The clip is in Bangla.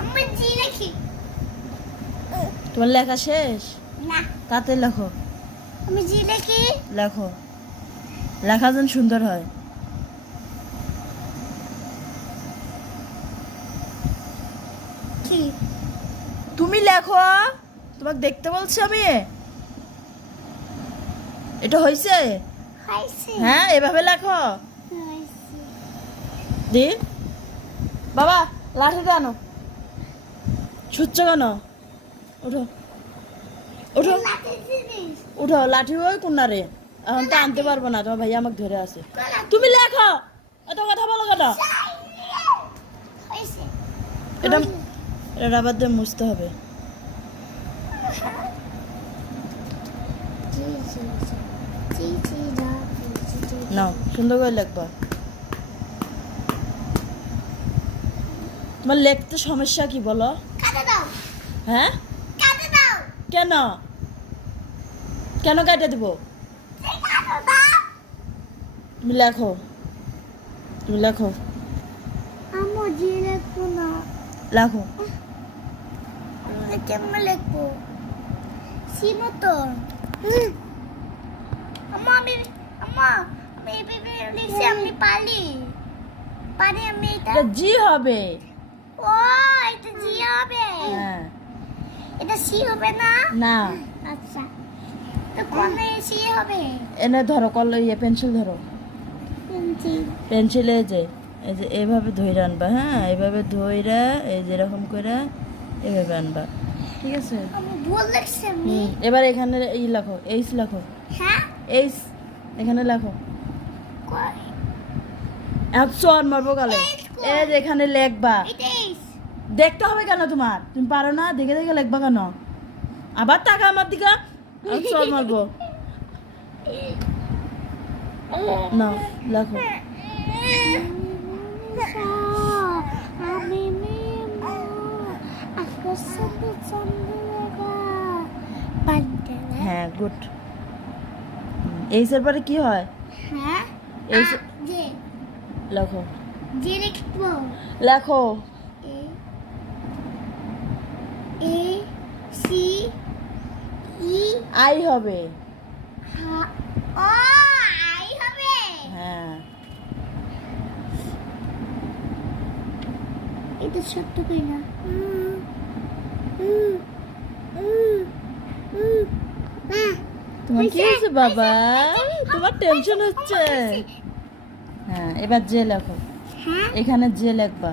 আমি জি লিখি। তোমার লেখা শেষ? না, তাতে লেখো। আমি জি লিখি। লেখো, লেখা যেন সুন্দর হয়। কি? তুমি লেখো, তোমাকে দেখতে বলছি আমি। এটা হয়েছে? হয়েছে। হ্যাঁ, এভাবে লেখো। হয়েছে। দি বাবা, লাঠিটা আনো। ছুটছ কেন? উঠো, উঠো, লাঠি জিনিস। উঠো। লাঠি ওই কোনারে, এখন তো আনতে পারবো না, তোমার ভাইয়া আমাকে ধরে আছে। তুমি লেখো, এত কথা বলো কেন? হয়েছে। এটা এটা রাবার দিয়ে মুছতে হবে। জি জি জি জি যা জি জি। নাও, সুন্দর করে লিখবা। তোমার লিখতে সমস্যা কি বলো? কাটে দাও। হ্যাঁ, কাটে দাও। কেন? কেন কাটে দিব? কাটে দাও। তুমি লেখো, তুমি লেখো, আমি জি লিখবো না। লেখো। আমি কেমন লিখবো? সি মতো। আম্মা আমি এভাবে লিখছি, আমি পারি আমি এটা। এটা জি হবে। ও, এটা জি হবে। হ্যাঁ, এটা সি হবে না? না, আচ্ছা, তো কোনে সি হবে? এনে ধরো, পেন্সিল ধরো। পেন্সিল। পেন্সিলে এই যে এইভাবে ধইরা আনবা। হ্যাঁ, এইভাবে ধইরা এই যে এরকম করে এইভাবে আনবা, ঠিক আছে? আমি ভুল লিখছি আমি। এবার এখানে এই লেখো, এইচ লেখো, হ্যাঁ, এইচ এখানে লেখো। কই? একশো আর মারবো গালে। এই যে এখানে লেখবা। এটা ইস। দেখতে হবে কেন তোমার? তুমি পারো না? দেখে দেখে লেখবা কেন? আবার টাকা আমার দিকে একশো আর মারবো না। লেখো। আমি মেমো আকর্ষণ চন্দ্রলেখা পান্ডে। হ্যাঁ, গুড। এইচের পরে কি হয়? হ্যাঁ, এইচ যে লেখো, যে লিখবো। লেখো। এ এ সি ই আই হবে। ও আই হবে। হ্যাঁ, এটা সত্য কই না? তোমার কি হয়েছে বাবা? তোমার টেনশন হচ্ছে? হ্যাঁ, এবার যে লেখো, হ্যাঁ, এখানে যে লেখবা।